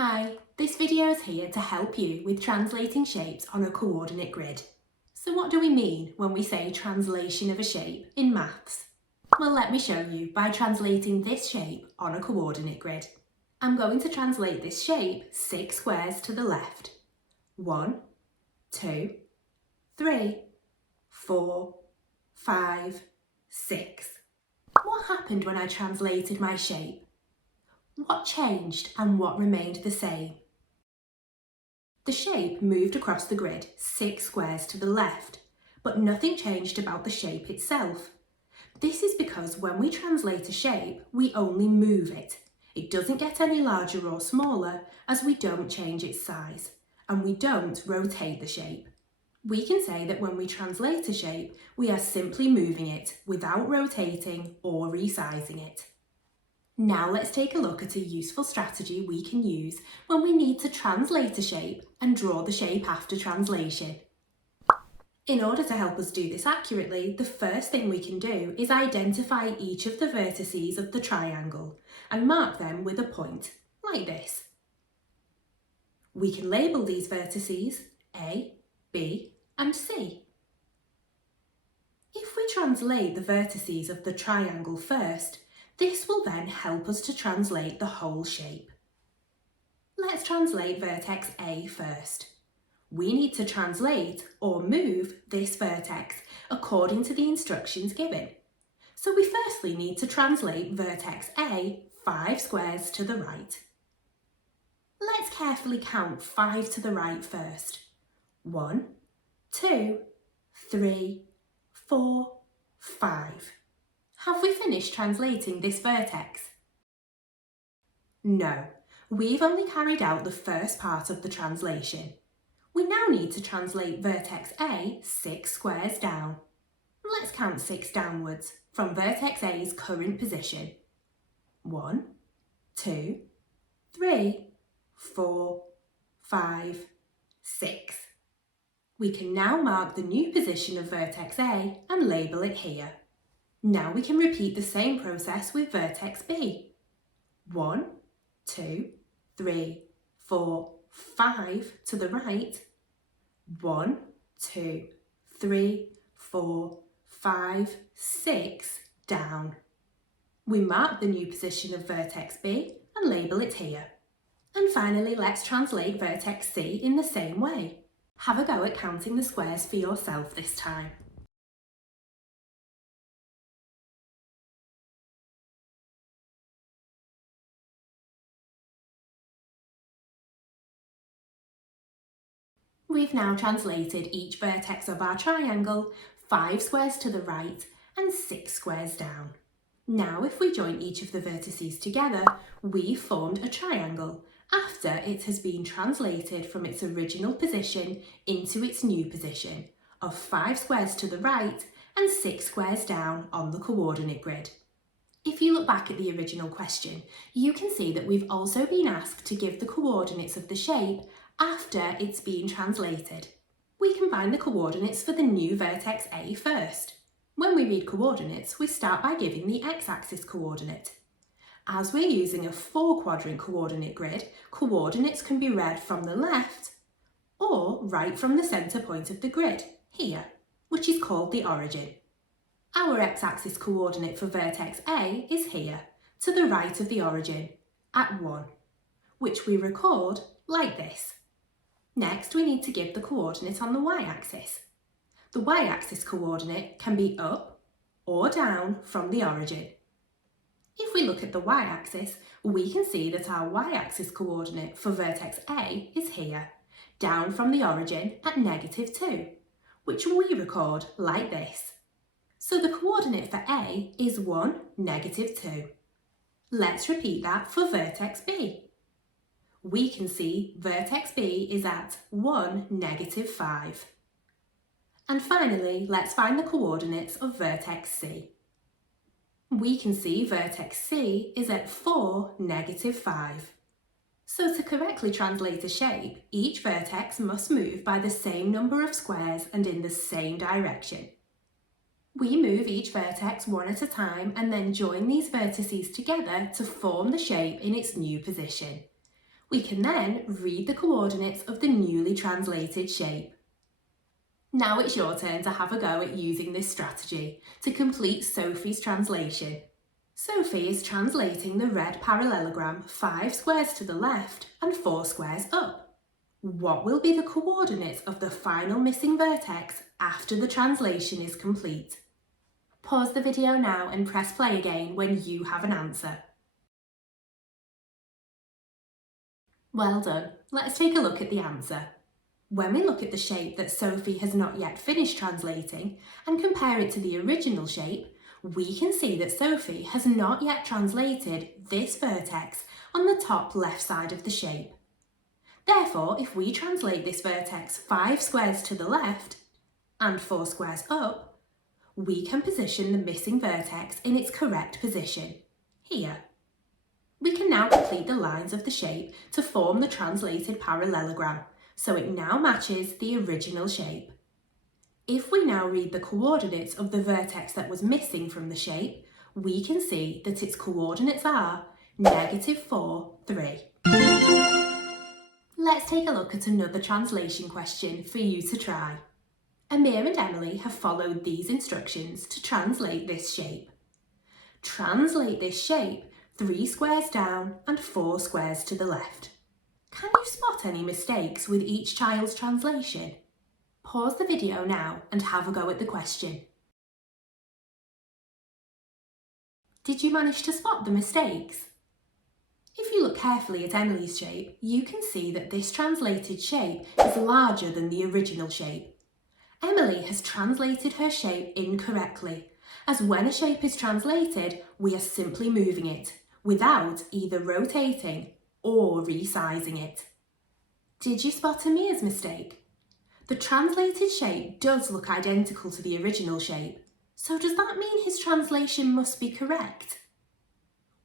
Hi, this video is here to help you with translating shapes on a coordinate grid. So what do we mean when we say translation of a shape in maths? Well, let me show you by translating this shape on a coordinate grid. I'm going to translate this shape 6 squares to the left. 1, 2, 3, 4, 5, 6. What happened when I translated my shape? What changed and what remained the same? The shape moved across the grid 6 squares to the left, but nothing changed about the shape itself. This is because when we translate a shape, we only move it. It doesn't get any larger or smaller as we don't change its size, and we don't rotate the shape. We can say that when we translate a shape, we are simply moving it without rotating or resizing it. Now let's take a look at a useful strategy we can use when we need to translate a shape and draw the shape after translation. In order to help us do this accurately, the first thing we can do is identify each of the vertices of the triangle and mark them with a point, like this. We can label these vertices A, B and C. If we translate the vertices of the triangle first, this will then help us to translate the whole shape. Let's translate vertex A first. We need to translate or move this vertex according to the instructions given. So we firstly need to translate vertex A 5 squares to the right. Let's carefully count 5 to the right first. 1, 2, 3, 4, 5. Have we finished translating this vertex? No, we've only carried out the first part of the translation. We now need to translate vertex A 6 squares down. Let's count 6 downwards from vertex A's current position. 1, 2, 3, 4, 5, 6. We can now mark the new position of vertex A and label it here. Now we can repeat the same process with vertex B. 1, 2, 3, 4, 5 to the right. 1, 2, 3, 4, 5, 6 down. We mark the new position of vertex B and label it here. And finally, let's translate vertex C in the same way. Have a go at counting the squares for yourself this time. We've now translated each vertex of our triangle 5 squares to the right and 6 squares down. Now if we join each of the vertices together, we've formed a triangle after it has been translated from its original position into its new position of 5 squares to the right and 6 squares down on the coordinate grid. If you look back at the original question, you can see that we've also been asked to give the coordinates of the shape after it's been translated. We can find the coordinates for the new vertex A first. When we read coordinates, we start by giving the x-axis coordinate. As we're using a 4-quadrant coordinate grid, coordinates can be read from the left or right from the centre point of the grid, here, which is called the origin. Our x-axis coordinate for vertex A is here, to the right of the origin, at 1, which we record like this. Next, we need to give the coordinate on the y-axis. The y-axis coordinate can be up or down from the origin. If we look at the y-axis, we can see that our y-axis coordinate for vertex A is here, down from the origin at -2, which we record like this. So the coordinate for A is 1, -2. Let's repeat that for vertex B. We can see vertex B is at 1, -5. And finally, let's find the coordinates of vertex C. We can see vertex C is at 4, -5. So to correctly translate a shape, each vertex must move by the same number of squares and in the same direction. We move each vertex one at a time and then join these vertices together to form the shape in its new position. We can then read the coordinates of the newly translated shape. Now it's your turn to have a go at using this strategy to complete Sophie's translation. Sophie is translating the red parallelogram 5 squares to the left and 4 squares up. What will be the coordinates of the final missing vertex after the translation is complete? Pause the video now and press play again when you have an answer. Well done. Let's take a look at the answer. When we look at the shape that Sophie has not yet finished translating and compare it to the original shape, we can see that Sophie has not yet translated this vertex on the top left side of the shape. Therefore, if we translate this vertex 5 squares to the left and 4 squares up, we can position the missing vertex in its correct position, here. We can now complete the lines of the shape to form the translated parallelogram, so it now matches the original shape. If we now read the coordinates of the vertex that was missing from the shape, we can see that its coordinates are -4, 3. Let's take a look at another translation question for you to try. Amir and Emily have followed these instructions to translate this shape. Translate this shape 3 squares down and 4 squares to the left. Can you spot any mistakes with each child's translation? Pause the video now and have a go at the question. Did you manage to spot the mistakes? If you look carefully at Emily's shape, you can see that this translated shape is larger than the original shape. Emily has translated her shape incorrectly, as when a shape is translated, we are simply moving it, without either rotating or resizing it. Did you spot Amir's mistake? The translated shape does look identical to the original shape, so does that mean his translation must be correct?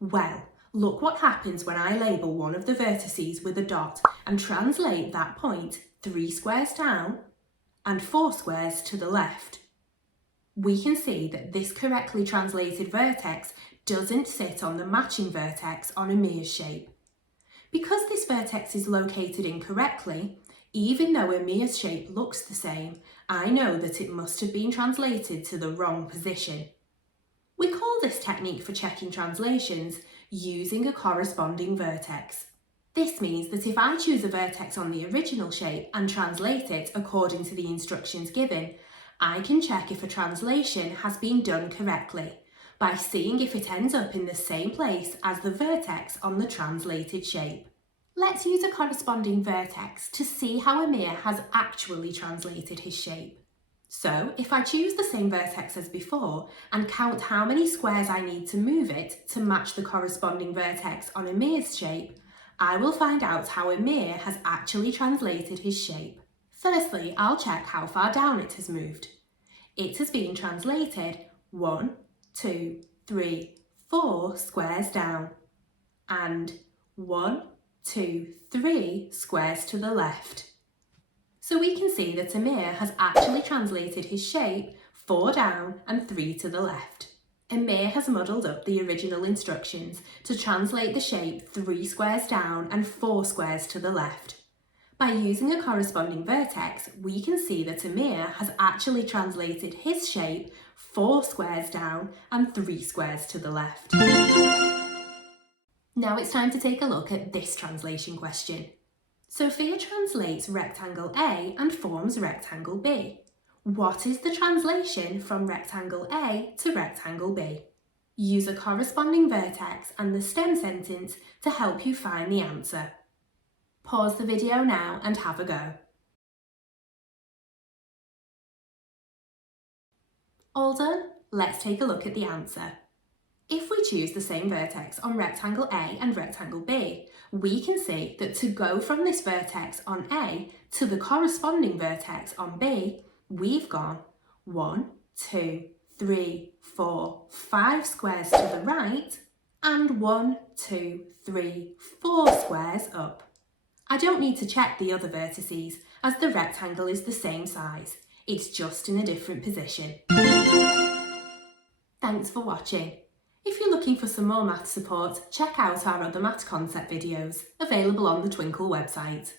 Well, look what happens when I label one of the vertices with a dot and translate that point 3 squares down and 4 squares to the left. We can see that this correctly translated vertex doesn't sit on the matching vertex on Amir's shape. Because this vertex is located incorrectly, even though Amir's shape looks the same, I know that it must have been translated to the wrong position. We call this technique for checking translations using a corresponding vertex. This means that if I choose a vertex on the original shape and translate it according to the instructions given, I can check if a translation has been done correctly by seeing if it ends up in the same place as the vertex on the translated shape. Let's use a corresponding vertex to see how Amir has actually translated his shape. So, if I choose the same vertex as before and count how many squares I need to move it to match the corresponding vertex on Amir's shape, I will find out how Amir has actually translated his shape. Firstly, I'll check how far down it has moved. It has been translated 1, 2, 3, 4 squares down and 1, 2, 3 squares to the left. So we can see that Amir has actually translated his shape 4 down and 3 to the left. Amir has muddled up the original instructions to translate the shape 3 squares down and 4 squares to the left. By using a corresponding vertex, we can see that Amir has actually translated his shape 4 squares down and 3 squares to the left. Now it's time to take a look at this translation question. Sophia translates rectangle A and forms rectangle B. What is the translation from rectangle A to rectangle B? Use a corresponding vertex and the stem sentence to help you find the answer. Pause the video now and have a go. All done? Let's take a look at the answer. If we choose the same vertex on rectangle A and rectangle B, we can see that to go from this vertex on A to the corresponding vertex on B, we've gone 1, 2, 3, 4, 5 squares to the right and 1, 2, 3, 4 squares up. I don't need to check the other vertices as the rectangle is the same size, it's just in a different position. Thanks for watching. If you're looking looking for some more math support, check out our other math concept videos, available on the Twinkl website.